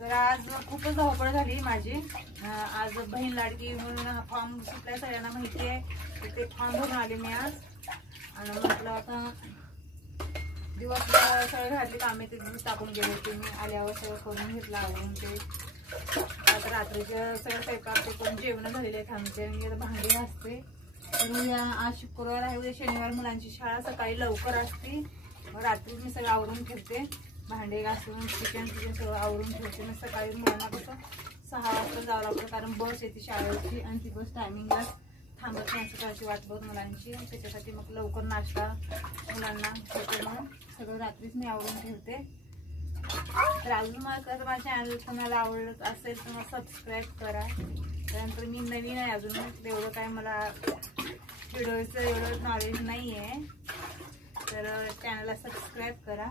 तर आज खूपच धावपळ झाली माझी। आज बहीण लाडकी म्हणून हा फॉर्म सुटलाय, सगळ्यांना माहिती आहे। ते फॉर्म भरून आले मी आज आणि म्हटलं आता दिवसभर सगळे घरातली कामे ते दिवस टाकून गेले होते मी, आल्यावर सगळं करून घेतलं आवरून ते। आता रात्रीचं सगळं स्वयंपाक ते करून जेवण झालेले आहेत आमचे। मी आता भांडी घासते। तर उद्या आज शुक्रवार आहे, उद्या शनिवार मुलांची शाळा सकाळी लवकर असते। रात्री मी सगळं आवरून ठेवते, भांडे घासून चिकन सगळं आवरून ठेवते। मग सकाळी मुलांना कसं 6 वाजता जावं लागतं, कारण बस येते शाळेची आणि ती बस टायमिंगला थांबत नाही सकाळची वाट बघत मुलांची। त्याच्यासाठी मग लवकर नाश्ता मुलांना होते, म्हणून सगळं रात्रीच मी आवरून ठेवते। तर अजून माझ्या चॅनल तुम्हाला आवडत असेल तर मग सबस्क्राईब करा, त्यानंतर मी नवीन आहे अजून, तेवढं काय मला व्हिडिओचं एवढं नॉलेज नाही आहे, तर चॅनलला सबस्क्राईब करा।